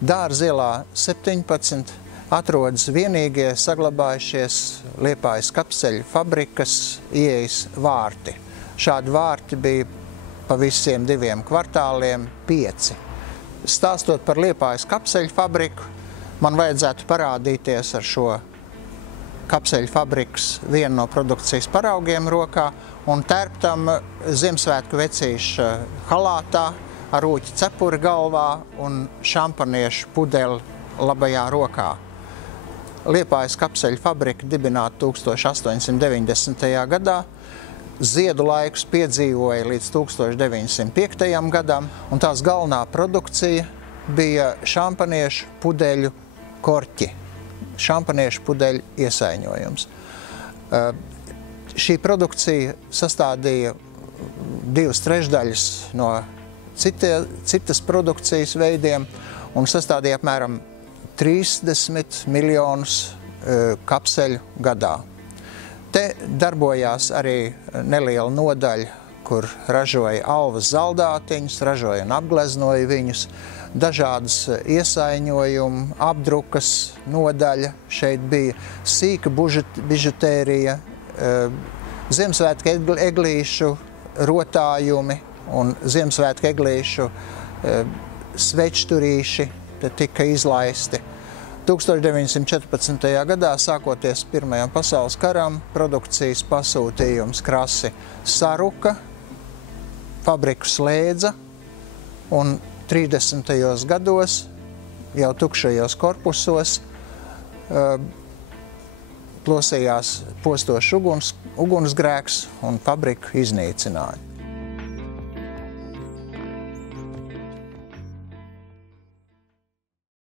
Dārzielā 17 atrodas vienīgie saglabājušies Liepājas kapseļu fabrikas ieejas vārti. Šādi vārti bija pa visiem 2 kvartāliem 5. Stāstot par Liepājas kapseļu fabriku, man vajadzētu parādīties ar šo kapseļu fabrikas vienu no produkcijas paraugiem rokā un tērptam Ziemassvētku vecīša halātā ar ūķa cepuri galvā un šampaniešu pudeli labajā rokā. Liepājas kapseļu fabrika dibināta 1890. gadā, ziedu laikus piedzīvoja līdz 1905. gadam, un tās galvenā produkcija bija šampaniešu pudeļu korķi, šampaniešu pudeļu iesaiņojums. Šī produkcija sastādīja 2/3 no citas produkcijas veidiem un sastādīja apmēram 30 miljonus kapseļu gadā. Te darbojās arī neliela nodaļa, kur ražoja alvas zaldātiņus, ražoja un apgleznoja viņus, dažādas iesaiņojumu, apdrukas nodaļa, šeit bija sīka bižutērija, Ziemassvētku eglīšu rotājumi un Ziemassvētku eglīšu svečturīši tika izlaisti. 1914. gadā, sākoties Pirmajam pasaules karam, produkcijas pasūtījums krasi saruka, fabriku slēdza, un 30. gados, jau tukšajos korpusos, plosījās postošs ugunsgrēks un fabriku iznīcināja.